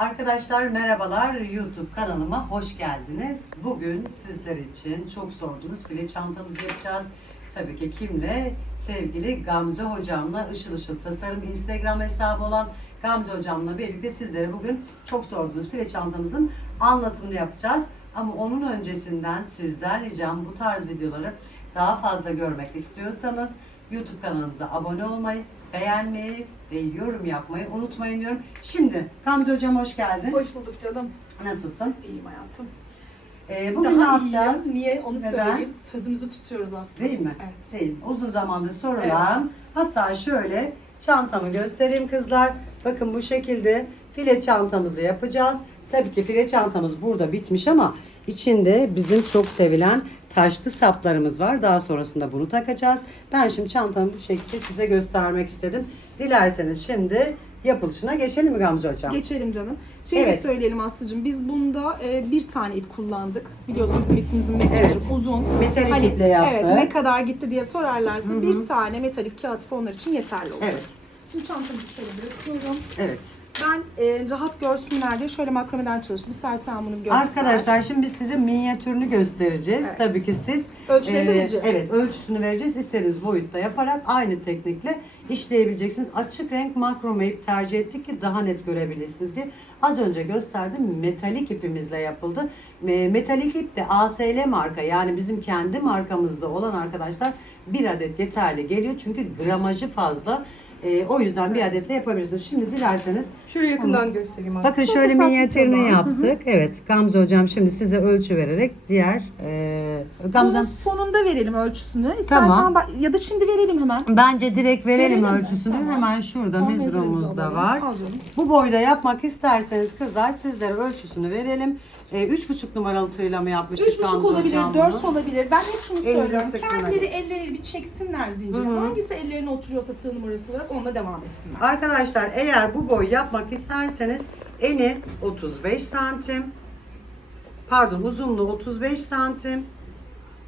Arkadaşlar merhabalar, YouTube kanalıma hoş geldiniz. Bugün sizler için çok sorduğunuz file çantamızı yapacağız. Tabii ki kimle? Sevgili Gamze hocamla, Işıl Işıl Tasarım Instagram hesabı olan Gamze hocamla birlikte sizlere bugün çok sorduğunuz file çantamızın anlatımını yapacağız. Ama onun öncesinden sizden ricam, bu tarz videoları daha fazla görmek istiyorsanız YouTube kanalımıza abone olmayı, beğenmeyi ve yorum yapmayı unutmayın diyorum. Şimdi Gamze hocam hoş geldin. Hoş bulduk canım. Nasılsın? İyiyim hayatım. Bugün ne yapacağız? iyiyim. Niye? Onu Neden? söyleyeyim. Sözümüzü tutuyoruz aslında. Değil mi? Evet. Değil mi? Uzun zamandır sorulan, hatta şöyle çantamı göstereyim kızlar. Bakın bu şekilde file çantamızı yapacağız. Tabii ki file çantamız burada bitmiş ama içinde bizim çok sevilen taşlı saplarımız var. Daha sonrasında bunu takacağız. Ben şimdi çantamı bu şekilde size göstermek istedim. Dilerseniz şimdi yapılışına geçelim mi Gamze hocam? Geçelim canım. Şeyi Evet. söyleyelim Aslı'cığım. Biz bunda bir tane ip kullandık. Biliyorsunuz bizim ipimizin metrajı Evet. uzun. Metalik iple yaptık. Evet. Ne kadar gitti diye sorarlarsa bir tane metalik kağıt ip onlar için yeterli olacak. Evet. Şimdi çantamızı şöyle bırakıyorum. Evet. Ben rahat görsünler diye şöyle makromeden çalıştım. İstersen bunu bir göster. Arkadaşlar şimdi biz size minyatürünü göstereceğiz. Evet. Tabii ki siz Ölçülerini vereceğiz. Evet, ölçüsünü vereceğiz. İstediğiniz boyutta yaparak aynı teknikle işleyebileceksiniz. Açık renk makrome ip tercih ettik ki daha net görebilirsiniz diye. Az önce gösterdim. Metalik ipimizle yapıldı. Metalik ip de ASL marka, yani bizim kendi markamızda olan arkadaşlar bir adet yeterli geliyor. Çünkü gramajı fazla. O yüzden bir adetle yapabilirsiniz. Şimdi dilerseniz Şöyle yakından göstereyim abi. bakın Çok şöyle ufak bir minyatürünü taban. yaptık. Evet, Gamze hocam şimdi size ölçü vererek diğer Gamze Bunun sonunda verelim ölçüsünü. İstersen Tamam. ya da şimdi verelim hemen. bence direkt verelim Verelim mi? ölçüsünü. Tamam. Hemen şurada Tamam, mizrumuz mezurumuzu da alalım. var. Al canım. Bu boyda yapmak isterseniz kızlar sizlere ölçüsünü verelim. 3,5 numaralı tığla mı yapmıştık 3,5 Gamze olabilir, hocam 4 bunu? olabilir. Ben hep şunu Elinize söylüyorum. sıkmayın. Kendileri elleriyle bir çeksinler zinciri. Hı hı. Hangisi ellerine oturuyorsa tığ numarası olarak onunla devam etsinler. Arkadaşlar eğer bu boy yapmak isterseniz eni 35 santim. Pardon, uzunluğu 35 santim.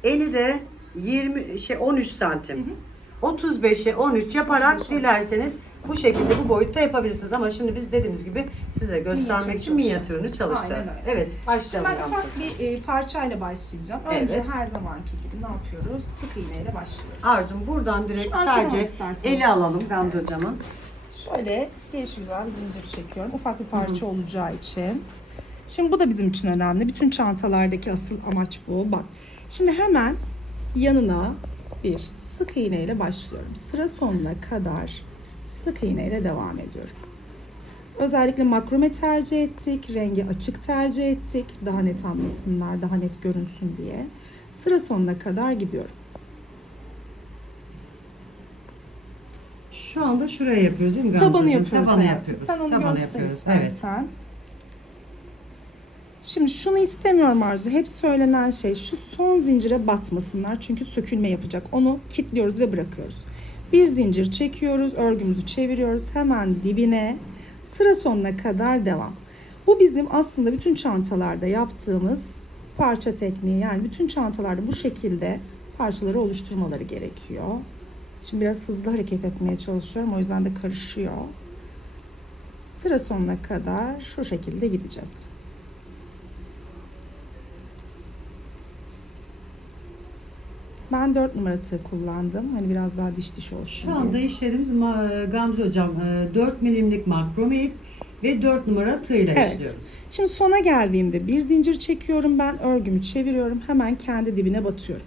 Eni de 13 santim. 35'e 13 yaparak dilerseniz bu şekilde bu boyutta yapabilirsiniz. Ama şimdi biz dediğimiz gibi size göstermek için minyatürünü çalışacağız. Aynen öyle. Evet, Şimdi başlayalım. ben Gamze. ufak bir parçayla başlayacağım. Önce Evet. her zamanki gibi ne yapıyoruz? Sık iğneyle başlıyoruz. Arzu'm buradan direkt Şu arkadan sadece istersen. eli alalım Gamze hocamın. Şöyle güzel bir zincir çekiyorum. Ufak bir parça olacağı için. Şimdi bu da bizim için önemli. Bütün çantalardaki asıl amaç bu. Bak. Şimdi hemen yanına bir sık iğneyle başlıyorum. Sıra sonuna kadar sık iğneyle devam ediyorum. Özellikle makrome tercih ettik. Rengi açık tercih ettik. Daha net anlasınlar, daha net görünsün diye. Sıra sonuna kadar gidiyorum. Şu anda şuraya yapıyoruz değil mi Gamze Tabanı hocam? yapıyoruz. Tabanı hayatım. yapıyoruz. Sen onu Tabanı göster yapıyoruz. Evet. istersen. Şimdi şunu istemiyorum Arzu. Hep söylenen şey şu son zincire batmasınlar. Çünkü sökülme yapacak. Onu kilitliyoruz ve bırakıyoruz. Bir zincir çekiyoruz. Örgümüzü çeviriyoruz. Hemen dibine sıra sonuna kadar devam. Bu bizim aslında bütün çantalarda yaptığımız parça tekniği. Yani bütün çantalarda bu şekilde parçaları oluşturmaları gerekiyor. Şimdi biraz hızlı hareket etmeye çalışıyorum. O yüzden de karışıyor. Sıra sonuna kadar şu şekilde gideceğiz. Ben 4 numara tığ kullandım. Hani biraz daha diş diş olsun Şu anda diye. işlediğimiz Gamze hocam 4 milimlik makrome ip ve 4 numara tığla Evet. işliyoruz. Şimdi sona geldiğimde bir zincir çekiyorum ben. Örgümü çeviriyorum. Hemen kendi dibine batıyorum.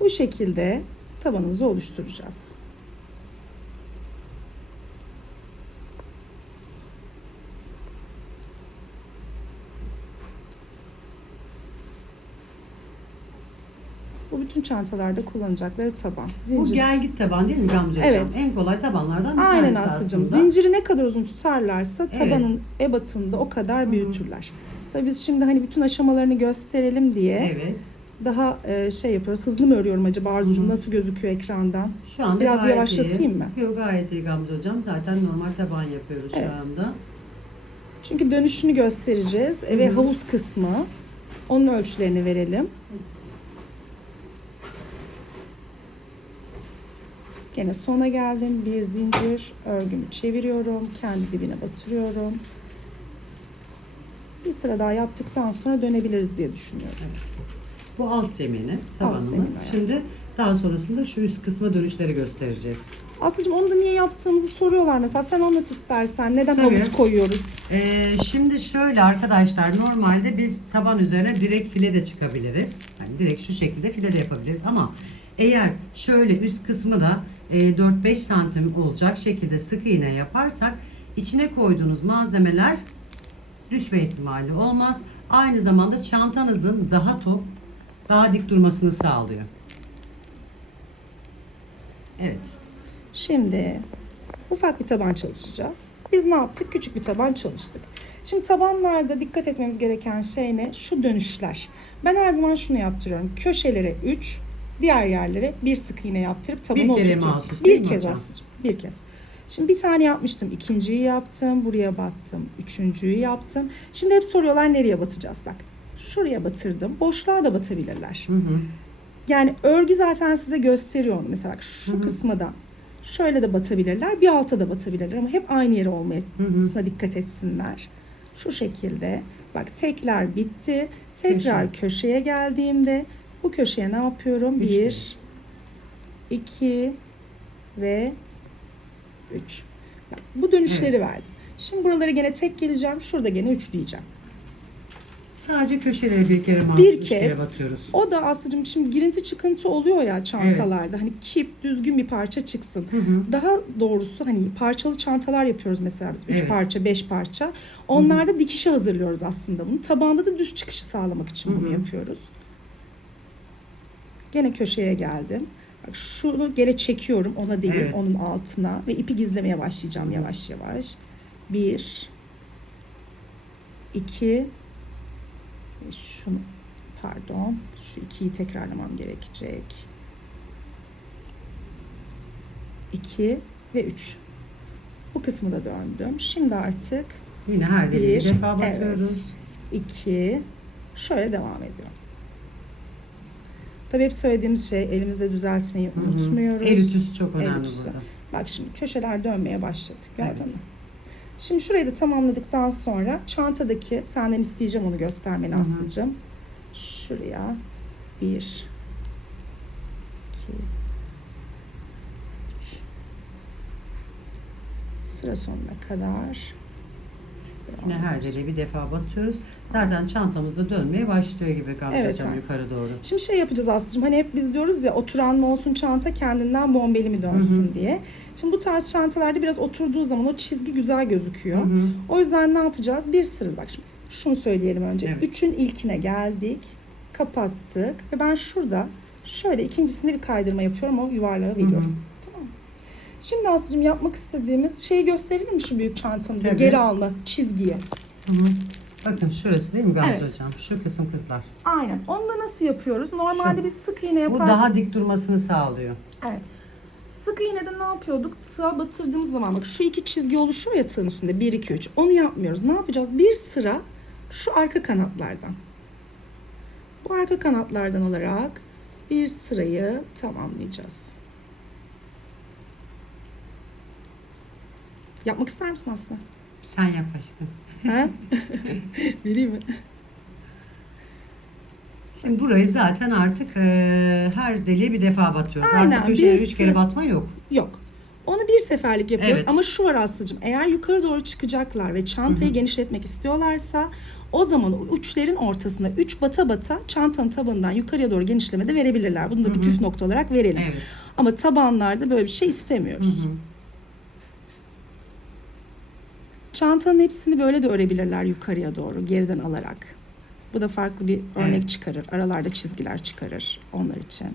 Bu şekilde tabanımızı oluşturacağız. Bu bütün çantalarda kullanacakları taban. Bu gelgit taban değil mi Gamze hocam? Evet. En kolay tabanlardan bir Aynen tanesi Aslı'cığım. aslında. Zinciri ne kadar uzun tutarlarsa Evet. tabanın ebatını da o kadar büyütürler. Tabii biz şimdi hani bütün aşamalarını gösterelim diye Evet. daha şey yapıyoruz. Hızlı mı örüyorum acaba Arzucuğum? Nasıl gözüküyor ekrandan? Şu anda Biraz gayet yavaşlatayım iyi. mı? Yok, gayet iyi Gamze hocam. Zaten normal taban yapıyoruz Evet. şu anda. Çünkü dönüşünü göstereceğiz. Ve havuz kısmı. Onun ölçülerini verelim. Gene sona geldim. Bir zincir. Örgümü çeviriyorum. Kendi dibine batırıyorum. Bir sıra daha yaptıktan sonra dönebiliriz diye düşünüyorum. Bu alt zemini, tabanımız. zemin, evet. Şimdi daha sonrasında şu üst kısma dönüşleri göstereceğiz. Aslıcığım onu da niye yaptığımızı soruyorlar mesela. Sen anlat istersen. Neden Tabii. havuz koyuyoruz? Şimdi şöyle arkadaşlar, normalde biz taban üzerine direkt file de çıkabiliriz. Yani direkt şu şekilde file de yapabiliriz ama eğer şöyle üst kısmı da 4-5 santim olacak şekilde sık iğne yaparsak içine koyduğunuz malzemeler düşme ihtimali olmaz. Aynı zamanda çantanızın daha tok, daha dik durmasını sağlıyor. Evet. Şimdi ufak bir taban çalışacağız. Biz ne yaptık? Küçük bir taban çalıştık. Şimdi tabanlarda dikkat etmemiz gereken şey ne? Şu dönüşler. Ben her zaman şunu yaptırıyorum. Köşelere 3, diğer yerlere bir sık iğne yaptırıp tabanı Bir kere oturtuyorum. mahsus değil Bir mi kez hocam? Aslıcığım, bir kez. Şimdi bir tane yapmıştım, ikinciyi yaptım, buraya battım, üçüncüyü yaptım. Şimdi hep soruyorlar nereye batacağız? Bak, şuraya batırdım, boşluğa da batabilirler. Yani örgü zaten size gösteriyor onu. Mesela bak şu kısma da şöyle de batabilirler, bir alta da batabilirler ama hep aynı yere olmasına dikkat etsinler. Şu şekilde. Bak tekler bitti. Tekrar köşeye geldiğimde bu köşeye ne yapıyorum? Üç 1, 2 ve 3. Bak, bu dönüşleri verdim. Şimdi buralara gene tek geleceğim. Şurada gene 3 diyeceğim. Sadece köşelere bir kere mahsus Bir üç kere kez. batıyoruz. O da Aslı'cığım şimdi girinti çıkıntı oluyor ya çantalarda. Hani kip düzgün bir parça çıksın. Daha doğrusu hani parçalı çantalar yapıyoruz mesela biz. 3 Evet. parça, 5 parça. Onlarda dikişe hazırlıyoruz aslında bunu. Tabanda da düz çıkışı sağlamak için bunu yapıyoruz. Gene köşeye geldim. Bak şunu geri çekiyorum ona değil, Evet. onun altına ve ipi gizlemeye başlayacağım yavaş yavaş. 1 2 şunu pardon şu 2'yi tekrarlamam gerekecek. 2 ve 3. Bu kısmı da döndüm. Şimdi artık Yine her deliğe bir Bir, defa batıyoruz. 2 şöyle devam ediyor. Tabii hep söylediğimiz şey elimizde düzeltmeyi unutmuyoruz. El ütüsü çok El önemli ütüsü. burada. Bak şimdi köşeler dönmeye başladı. Gördün Evet. mü? Şimdi şurayı da tamamladıktan sonra çantadaki senden isteyeceğim onu göstermeni Aslı'cığım. Şuraya 1 2 3 sıra sonuna kadar Yine her deliğe bir defa batıyoruz. Zaten çantamızda dönmeye başlıyor gibi Gamze Evet, hocam evet. yukarı doğru. Şimdi şey yapacağız Aslı'cığım, hani hep biz diyoruz ya oturan mı olsun çanta kendinden bombeli mi dönsün diye. Şimdi bu tarz çantalarda biraz oturduğu zaman o çizgi güzel gözüküyor. O yüzden ne yapacağız? Bir sıra bak şimdi şunu söyleyelim önce. Evet. 3'ün ilkine geldik, kapattık ve ben şurada şöyle ikincisinde bir kaydırma yapıyorum, o yuvarlağı veriyorum. Tamam mı? Şimdi Aslı'cığım yapmak istediğimiz şeyi gösterelim mi şu büyük çantamızı? Tabii. Geri alma çizgiyi. Bakın şurası değil mi Gamze Evet. hocam? Şu kısım kızlar. Aynen. Onu da nasıl yapıyoruz? Normalde Şu. biz sık iğne Bu yapar. daha dik durmasını sağlıyor. Evet. Sık iğnede ne yapıyorduk? Tığa batırdığımız zaman bak şu iki çizgi oluşuyor ya tığın üstünde. 1, 2, 3. Onu yapmıyoruz. Ne yapacağız? Bir sıra şu arka kanatlardan. Bu arka kanatlardan alarak bir sırayı tamamlayacağız. Yapmak ister misin Aslı? Sen yap aşkım. Ha? Vereyim mi? Şimdi burayı zaten artık her deliğe bir defa batıyoruz. Aynen, Artık köşeye bir 3 kere sıra- batma yok. Yok. Onu bir seferlik yapıyoruz. Evet. Ama şu var Aslı'cığım. Eğer yukarı doğru çıkacaklar ve çantayı genişletmek istiyorlarsa o zaman o uçların ortasında 3 bata bata çantanın tabanından yukarıya doğru genişleme de verebilirler. Bunu da bir püf nokta olarak verelim. Evet. Ama tabanlarda böyle bir şey istemiyoruz. Çantanın hepsini böyle de örebilirler yukarıya doğru geriden alarak. Bu da farklı bir örnek Evet. çıkarır. Aralarda çizgiler çıkarır onlar için.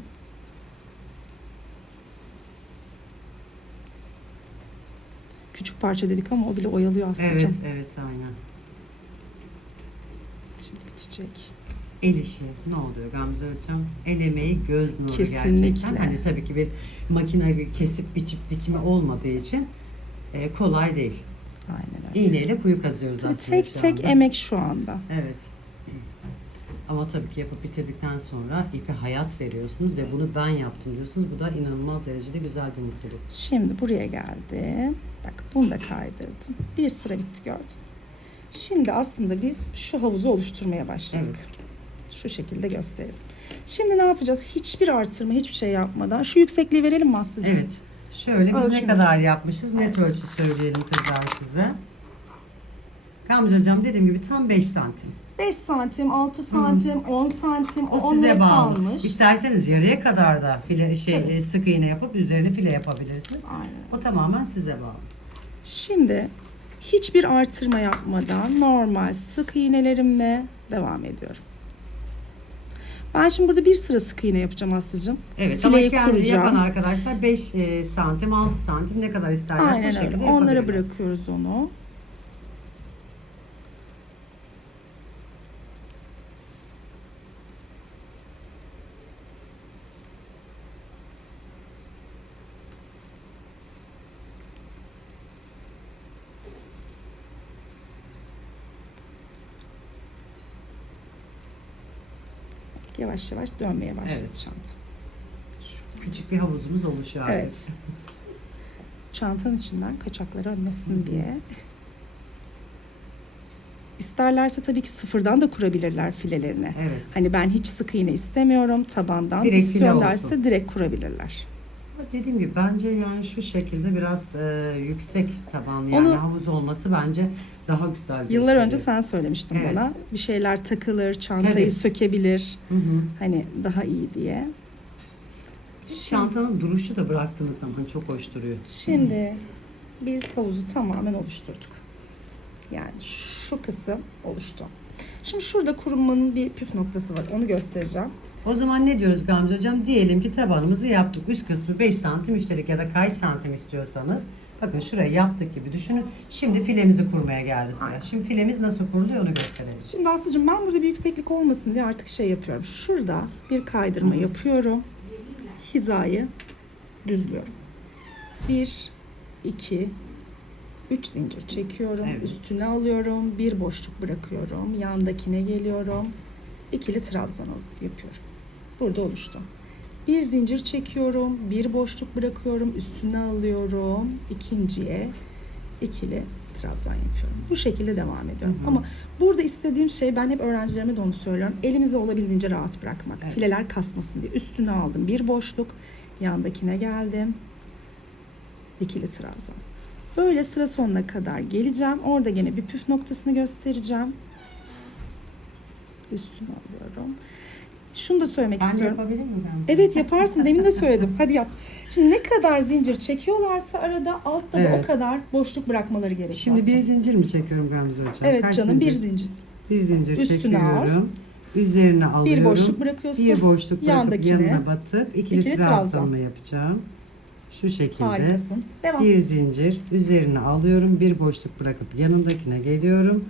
Küçük parça dedik ama o bile oyalıyor Evet, Aslı'cığım. evet aynen. Şimdi bitecek. El işi ne oluyor Gamze hocam? El emeği göz nuru Kesinlikle. gerçekten. Hani tabii ki bir makine gibi kesip biçip dikimi olmadığı için kolay değil. Aynen öyle. İğneyle kuyu kazıyoruz Tabii aslında tek şu tek anda. emek şu anda. Evet. Ama tabii ki yapıp bitirdikten sonra ipe hayat veriyorsunuz ve bunu ben yaptım diyorsunuz. Bu da inanılmaz derecede güzel bir mutluluk. Şimdi buraya geldi. Bak bunu da kaydırdım. Bir sıra bitti gördün. Şimdi aslında biz şu havuzu oluşturmaya başladık. Şu şekilde gösterelim. Şimdi ne yapacağız? Hiçbir artırma, hiçbir şey yapmadan şu yüksekliği verelim mi Aslı'cığım? Evet. Şöyle biz Ölçümü. ne kadar yapmışız? Net Evet. ölçü söyleyelim kızlar size. Gamze hocam dediğim gibi tam 5 santim. 5 santim, 6 santim, 10 santim, O size onlara bağlı. kalmış. İsterseniz yarıya kadar da sık iğne yapıp üzerine file yapabilirsiniz. Aynen. O tamamen size bağlı. Şimdi hiçbir artırma yapmadan normal sık iğnelerimle devam ediyorum. Ben şimdi burada bir sıra sık iğne yapacağım Aslı'cığım. Evet Fileyi ama kendi kuracağım. yapan arkadaşlar 5 santim 6 santim ne kadar isterlerse o Aynen şekilde öyle. Onlara yapabilirler. bırakıyoruz onu. Yavaş yavaş dönmeye başladı Evet. çanta. Küçük bir havuzumuz oluşuyor. Evet. Çantanın içinden kaçakları almasın diye. İsterlerse tabii ki sıfırdan da kurabilirler filelerini. Evet. Hani ben hiç sık iğne istemiyorum tabandan. Direkt file İstiyorlarsa olsun. direkt kurabilirler. Dediğim gibi bence yani şu şekilde biraz yüksek tabanlı yani Onu- havuz olması bence daha güzel gösteriyor. Yıllar önce sen söylemiştin Evet. bana. Bir şeyler takılır, çantayı Tabii. sökebilir. Hı hı. Hani daha iyi diye. Çantanın duruşu da bıraktığınız zaman çok hoş duruyor. Şimdi biz havuzu tamamen oluşturduk. Yani şu kısım oluştu. Şimdi şurada kurulmanın bir püf noktası var. Onu göstereceğim. O zaman ne diyoruz Gamze hocam? Diyelim ki tabanımızı yaptık. Üst kısmı 5 santim üstelik ya da kaç santim istiyorsanız. Bakın şurayı yaptık gibi düşünün. Şimdi filemizi kurmaya geldi sıra. Aynen. Şimdi filemiz nasıl kuruluyor onu gösterelim. Şimdi Aslı'cığım ben burada bir yükseklik olmasın diye artık şey yapıyorum. Şurada bir kaydırma yapıyorum. Hizayı düzlüyorum. 1, 2, 3 zincir çekiyorum. Evet. Üstüne alıyorum. Bir boşluk bırakıyorum. Yandakine geliyorum. İkili trabzan yapıyorum. Burada oluştu. Bir zincir çekiyorum. Bir boşluk bırakıyorum. Üstüne alıyorum. İkinciye ikili trabzan yapıyorum. Bu şekilde devam ediyorum. Ama burada istediğim şey, ben hep öğrencilerime de onu söylüyorum. Elimizi olabildiğince rahat bırakmak. Evet. Fileler kasmasın diye. Üstüne aldım. Bir boşluk. Yandakine geldim. İkili trabzan. Böyle sıra sonuna kadar geleceğim. Orada gene bir püf noktasını göstereceğim. Üstüne alıyorum. Şunu da söylemek Ben istiyorum. yapabilir miyim Gamze? Evet yaparsın. Demin de söyledim. Hadi yap. Şimdi ne kadar zincir çekiyorlarsa arada altta da o Evet. kadar boşluk bırakmaları gerekiyor. Şimdi bir aslında. zincir mi çekiyorum Gamze hocam? Evet Kaç canım, bir zincir. Bir zincir Üstüne çekiyorum. Üzerine alıyorum. Bir boşluk bırakıyorsun. Bir boşluk bırakıp Yandakine yanına batıp ikili ikili trabzanla yapacağım. Şu şekilde. Harikasın. Devam. Bir zincir üzerine alıyorum. Bir boşluk bırakıp yanındakine geliyorum.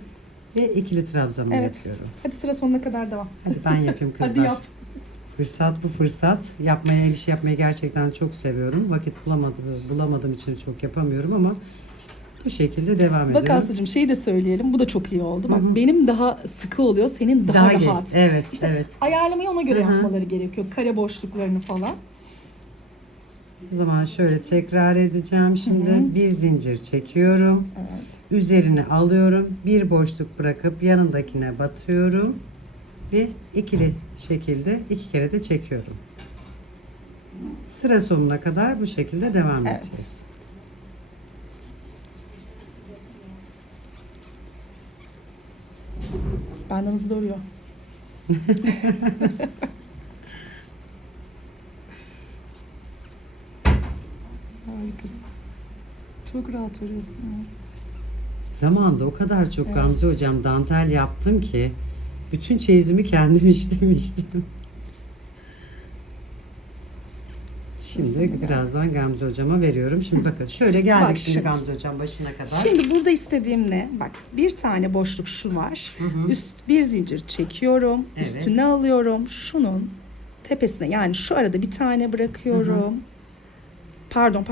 Ve ikili trabzanımı Evet. yapıyorum. Hadi sıra sonuna kadar devam. Hadi ben yapayım kızlar. Hadi yap. Fırsat bu fırsat. El işi yapmayı gerçekten çok seviyorum. Vakit bulamadığım için çok yapamıyorum ama bu şekilde devam ediyorum. Bak Aslı'cığım şeyi de söyleyelim. Bu da çok iyi oldu. Bak benim daha sıkı oluyor. Senin daha Daha rahat. Evet, İşte evet. ayarlamayı ona göre Hı hı. yapmaları gerekiyor. Kare boşluklarını falan. O zaman şöyle tekrar edeceğim. Şimdi bir zincir çekiyorum. Evet. Üzerine alıyorum. Bir boşluk bırakıp yanındakine batıyorum. Ve ikili şekilde 2 kere de çekiyorum. Sıra sonuna kadar bu şekilde devam Evet. edeceğiz. Benden hızlı örüyor. Harikasın. Çok rahat örüyorsun. ya. Zamanında o kadar çok Gamze hocam dantel yaptım ki bütün çeyizimi kendim işlemiştim. Şimdi birazdan Gamze hocama veriyorum. Şimdi bakın şöyle geldik Bak şimdi şimdi. Gamze hocam başına kadar. Şimdi burada istediğim ne? Bak bir tane boşluk şu var. Üst bir zincir çekiyorum. Evet. Üstüne alıyorum. Şunun tepesine, yani şu arada bir tane bırakıyorum. Pardon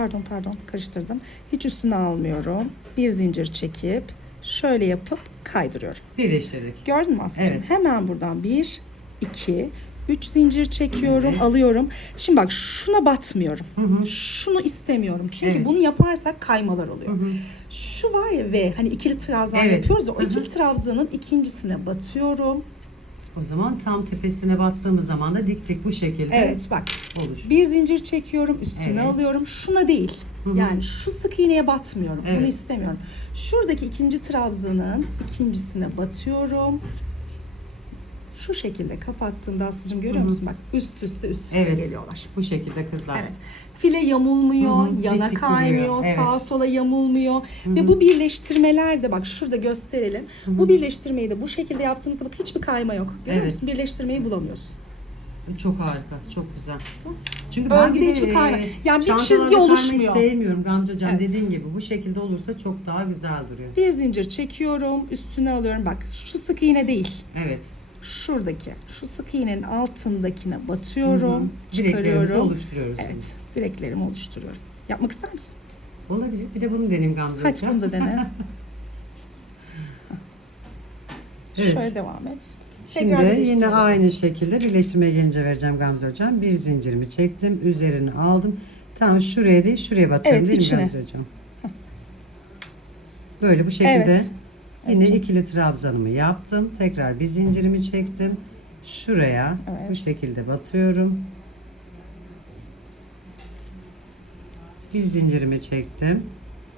karıştırdım. Hiç üstüne almıyorum. Bir zincir çekip şöyle yapıp kaydırıyorum. Birleştirdik. Gördün mü Aslı'cığım? Evet. Hemen buradan 1, 2, 3 zincir çekiyorum, alıyorum. Şimdi bak şuna batmıyorum. Şunu istemiyorum. Çünkü Evet. bunu yaparsak kaymalar oluyor. Şu var ya ve hani ikili trabzan Evet. yapıyoruz ya, o ikili trabzanın ikincisine batıyorum. O zaman tam tepesine battığımız zaman da dik dik bu şekilde Evet bak. olur. Bir zincir çekiyorum, üstüne Evet. alıyorum. Şuna değil. Yani şu sık iğneye batmıyorum. Bunu Evet. istemiyorum. Şuradaki ikinci trabzanın ikincisine batıyorum. Şu şekilde kapattığımda Aslı'cığım görüyor musun? Bak üst üste Evet. geliyorlar. Bu şekilde kızlar. Evet. File yamulmuyor, Dik yana dik kaymıyor, duruyor. Evet. sağa sola yamulmuyor. Ve bu birleştirmeler de bak şurada gösterelim. Bu birleştirmeyi de bu şekilde yaptığımızda bak hiçbir kayma yok. Görüyor Evet. musun? Birleştirmeyi bulamıyorsun. Çok harika, çok güzel. Çünkü Örgüde bir de, hiçbir kayma. Yani bir çantalarda çizgi kaymayı oluşmuyor. sevmiyorum Gamze Hocam. Evet. Dediğin gibi bu şekilde olursa çok daha güzel duruyor. Bir zincir çekiyorum, üstüne alıyorum. Bak şu sık iğne değil. Evet. Şuradaki, şu sık iğnenin altındakine batıyorum, Direklerimizi çıkarıyorum. oluşturuyoruz. Evet, direklerimi oluşturuyorum. Yapmak ister misin? Şimdi. Olabilir. Bir de bunu deneyeyim Gamze Hadi Hocam. bunu da dene. Evet. Şöyle devam et. Şimdi Tekrar yine birleştiriyoruz. aynı şekilde birleştirmeye gelince vereceğim Gamze Hocam. Bir zincirimi çektim, üzerini aldım. Tam şuraya değil, şuraya batıyorum Evet, değil içine. mi Gamze Hocam? Böyle bu şekilde Evet. yine Evet. ikili trabzanımı yaptım. Tekrar bir zincirimi çektim. Şuraya Evet. bu şekilde batıyorum. Bir zincirimi çektim.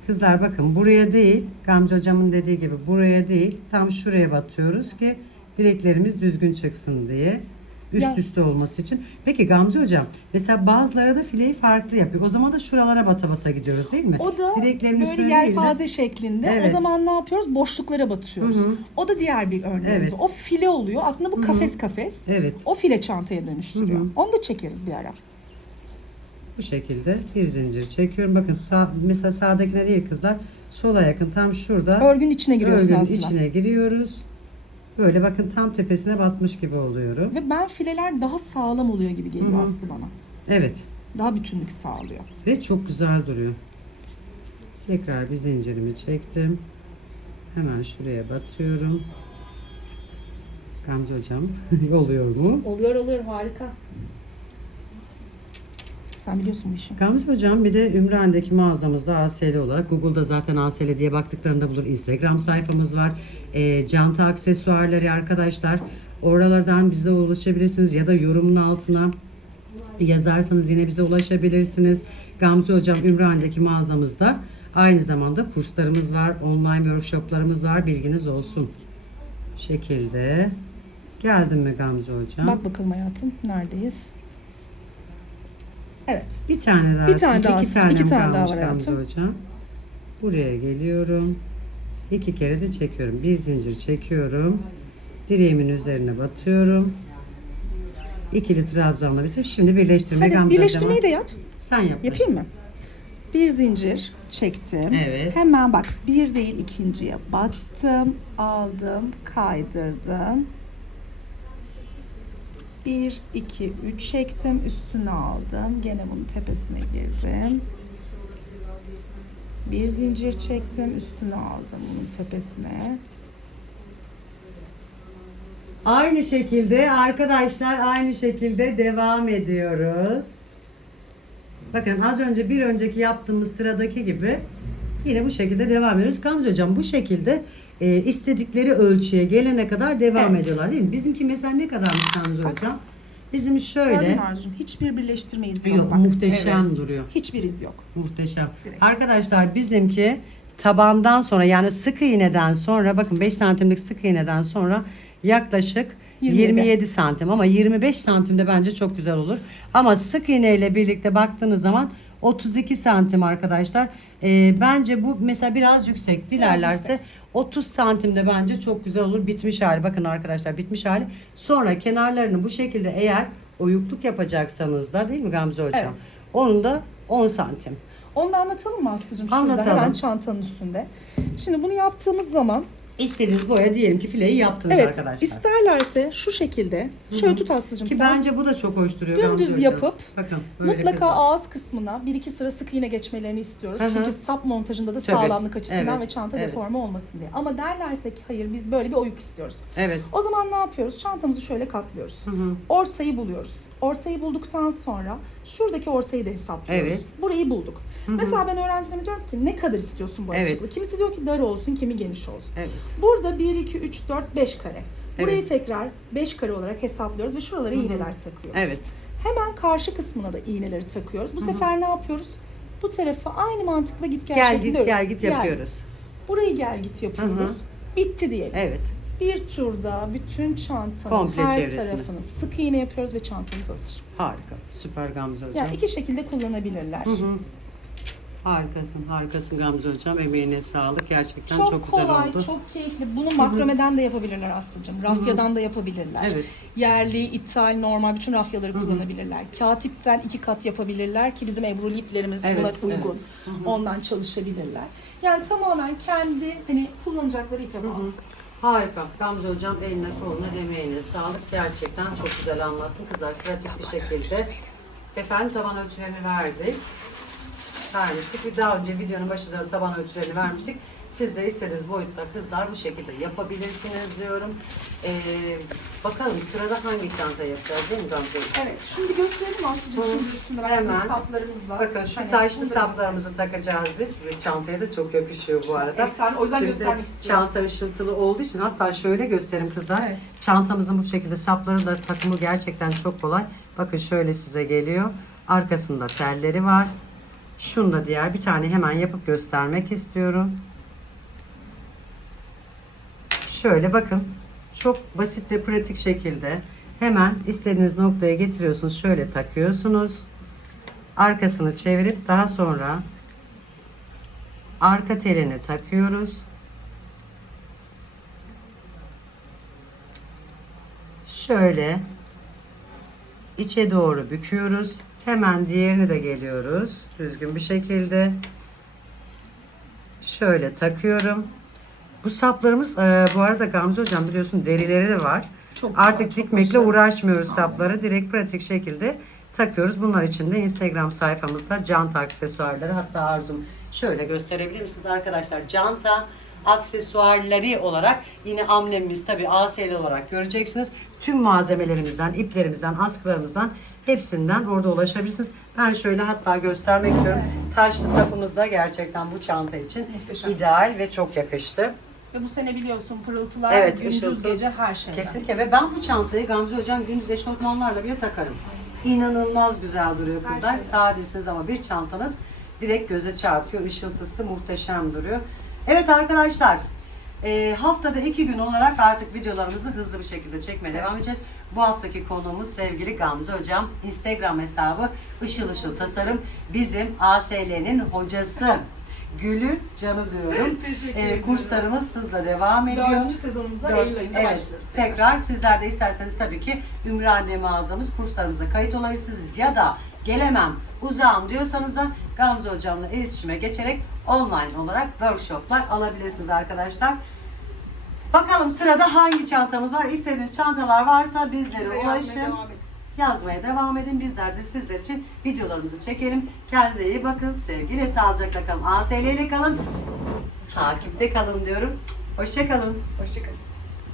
Kızlar bakın buraya değil, Gamze Hocam'ın dediği gibi buraya değil, tam şuraya batıyoruz ki direklerimiz düzgün çıksın diye. Üst Ya- üste olması için. Peki Gamze Hocam, mesela bazıları da fileyi farklı yapıyor. O zaman da şuralara bata bata gidiyoruz değil mi? O da Direklerin böyle üstüne değil de- yelpaze şeklinde. O Evet. zaman ne yapıyoruz? Boşluklara batıyoruz. O da diğer bir örneğimiz. Evet. O file oluyor. Aslında bu kafes kafes. Evet. O file çantaya dönüştürüyor. Onu da çekeriz bir ara. Bu şekilde bir zincir çekiyorum. Bakın mesela sağdakine değil kızlar. Sola yakın tam şurada. Örgünün içine giriyorsun Örgünün aslında. içine giriyoruz. Böyle bakın tam tepesine batmış gibi oluyorum. Ve ben fileler daha sağlam oluyor gibi geliyor Aslı bana. Evet. Daha bütünlük sağlıyor. Ve çok güzel duruyor. Tekrar bir zincirimi çektim. Hemen şuraya batıyorum. Gamze Hocam oluyor mu? Oluyor harika. Sen biliyorsun bu işi. Gamze Hocam bir de Ümraniye'deki mağazamızda ASL olarak Google'da zaten ASL diye baktıklarında bulur. Instagram sayfamız var. Canta aksesuarları arkadaşlar. Oralardan bize ulaşabilirsiniz ya da yorumun altına yazarsanız yine bize ulaşabilirsiniz. Gamze Hocam Ümraniye'deki mağazamızda aynı zamanda kurslarımız var. Online workshoplarımız var. Bilginiz olsun. Bu şekilde. Geldin mi Gamze Hocam? Bak bakalım hayatım. Neredeyiz? Evet. Bir tane daha. Bir tane daha, İki tane iki tane daha kalmış var Gamze hayatım. Hocam. Buraya geliyorum. 2 kere de çekiyorum. Bir zincir çekiyorum. Direğimin üzerine batıyorum. İkili trabzanla bitirip şimdi birleştirme Hadi Gamze birleştirmeyi Hocam'a. de yap. Sen yap. Yapayım mı? Bir zincir çektim. Evet. Hemen bak bir değil ikinciye battım. Aldım. Kaydırdım. 1, 2, 3 çektim. Üstüne aldım. Gene bunun tepesine girdim. Bir zincir çektim. Üstüne aldım bunun tepesine. Aynı şekilde arkadaşlar aynı şekilde devam ediyoruz. Bakın az önce bir önceki yaptığımız sıradaki gibi yine bu şekilde devam ediyoruz. Gamze Hocam bu şekilde istedikleri ölçüye gelene kadar devam Evet. ediyorlar değil mi? Bizimki mesela ne kadarmış Gamze Hocam? Bizim şöyle. Gördün mü Arzucuğum? Hiçbir birleştirme izi yok. Yok, Bak. muhteşem Evet. duruyor. Hiçbir iz yok. Muhteşem. Direkt. Arkadaşlar bizimki tabandan sonra yani sık iğneden sonra bakın 5 santimlik sık iğneden sonra yaklaşık 27 santim ama 25 santimde bence çok güzel olur. Ama sık iğne ile birlikte baktığınız zaman 32 santim arkadaşlar. Bence bu mesela biraz yüksek. Dilerlerse 30 santimde bence çok güzel olur. Bitmiş hali. Bakın arkadaşlar bitmiş hali. Sonra kenarlarını bu şekilde eğer oyukluk yapacaksanız da değil mi Gamze Hocam? Evet. Onun da 10 santim. Onu da anlatalım mı Aslı'cığım? Şurada Anlatalım. hemen çantanın üstünde. Şimdi bunu yaptığımız zaman İstediğiniz boya diyelim ki fileyi yaptınız Evet, arkadaşlar. isterlerse şu şekilde, şöyle tut Aslı'cığım Ki sen. bence bu da çok hoş duruyor. Dümdüz Gamze yapıp hocam. Bakın, böyle mutlaka kızlar. ağız kısmına 1-2 sıra sık iğne geçmelerini istiyoruz. Hı hı. Çünkü sap montajında da Tabii, sağlamlık açısından evet, ve çanta evet. deforme olmasın diye. Ama derlerse ki hayır biz böyle bir oyuk istiyoruz. Evet. O zaman ne yapıyoruz? Çantamızı şöyle katlıyoruz. Ortayı buluyoruz. Ortayı bulduktan sonra şuradaki ortayı da hesaplıyoruz. Evet. Burayı bulduk. Mesela ben öğrencilerime diyorum ki ne kadar istiyorsun bu Evet. açıklığı? Kimisi diyor ki dar olsun, kimi geniş olsun. Evet. Burada 1, 2, 3, 4, 5 kare. Burayı Evet. tekrar 5 kare olarak hesaplıyoruz ve şuralara iğneler takıyoruz. Evet. Hemen karşı kısmına da iğneleri takıyoruz. Bu sefer ne yapıyoruz? Bu tarafa aynı mantıkla git gel Gel şeklinde git örüyoruz. gel git yapıyoruz. Burayı gel git yapıyoruz. Bitti diyelim. Evet. Bir turda bütün çantanın Komple her çevresini. tarafını sık iğne yapıyoruz ve çantamız hazır. Harika. Süper Gamze hocam. Yani iki şekilde kullanabilirler. Harikasın, harikasın Gamze hocam. Emeğine sağlık. Gerçekten çok, Çok güzel kolay, oldu. çok keyifli. Bunu makromeden de yapabilirler Aslı'cığım. Rafyadan da yapabilirler. Evet. Yerli, ithal, normal bütün rafyaları kullanabilirler. Katipten 2 kat yapabilirler ki bizim Ebruli iplerimiz Evet, buna uygun. Ondan çalışabilirler. Yani tamamen kendi hani kullanacakları ipe bağlı. Harika. Gamze hocam eline koluna emeğine sağlık. Gerçekten çok güzel anlattın kızlar. Pratik bir şekilde. Efendim taban ölçülerini verdik. Vermiştik. Bir daha önce videonun başında da taban ölçülerini vermiştik. Siz de istediğiniz boyutta kızlar bu şekilde yapabilirsiniz diyorum. Bakalım sırada hangi çanta yapacağız değil mi Gamze hocam? Evet, şimdi gösterelim Aslı'cığım. Şimdi üstünde Hemen. saplarımız var. Bakın şu Hani taşlı bunları- saplarımızı takacağız biz. Ve çantaya da çok yakışıyor bu arada. efsane. O yüzden Şimdi göstermek istiyorum. çanta ışıltılı olduğu için hatta şöyle göstereyim kızlar. Evet. Çantamızın bu şekilde sapları da takımı gerçekten çok kolay. Bakın şöyle size geliyor. Arkasında telleri var. Şunu da diğer bir tane hemen yapıp göstermek istiyorum. Şöyle bakın. Çok basit ve pratik şekilde hemen istediğiniz noktaya getiriyorsunuz. Şöyle takıyorsunuz. Arkasını çevirip daha sonra arka telini takıyoruz. Şöyle içe doğru büküyoruz. Hemen diğerini de geliyoruz. Düzgün bir şekilde. Şöyle takıyorum. Bu saplarımız bu arada Gamze hocam biliyorsun derileri de var. Çok güzel, Artık çok dikmekle başarılı. uğraşmıyoruz sapları. Direkt pratik şekilde takıyoruz. Bunlar için de Instagram sayfamızda canta aksesuarları, hatta Arzum şöyle gösterebilir misiniz arkadaşlar? Canta aksesuarları olarak yine amblemimiz tabii ASL olarak göreceksiniz. Tüm malzemelerimizden, iplerimizden, askılarımızdan hepsinden orada ulaşabilirsiniz. Ben şöyle hatta göstermek istiyorum. Taşlı sapımız da gerçekten bu çanta için Muhteşem. ideal ve çok yakıştı. Ve bu sene biliyorsun pırıltılar Evet, gündüz ışıltı. gece her şeyden. Kesinlikle ve ben bu çantayı Gamze hocam gündüz eşofmanlarla bile takarım. İnanılmaz güzel duruyor kızlar. Her şeyden. Sadesiz ama bir çantanız direkt göze çarpıyor. Işıltısı muhteşem duruyor. Evet arkadaşlar, haftada 2 gün olarak artık videolarımızı hızlı bir şekilde çekmeye devam edeceğiz. Bu haftaki konuğumuz sevgili Gamze hocam. Instagram hesabı Işıl Işıl Tasarım. Bizim ASL'nin hocası. Gülü canı diyorum. Teşekkür ederim. Kurslarımız hızla devam ediyor. 4. sezonumuza Eylül ayında Evet, başlıyoruz. tekrar sizler de isterseniz tabii ki Ümraniye mağazamız kurslarımıza kayıt olabilirsiniz ya da gelemem, uzağım diyorsanız da Gamze hocamla iletişime geçerek online olarak workshoplar alabilirsiniz arkadaşlar. Bakalım sırada hangi çantamız var? İstediğiniz çantalar varsa bizlere Bize ulaşın. yazmaya devam edin. Yazmaya devam edin. Bizler de sizler için videolarımızı çekelim. Kendinize iyi bakın. Sevgiyle, sağlıcakla kalın. ASL ile kalın. Takipte kalın diyorum. Hoşça kalın. Hoşçakalın.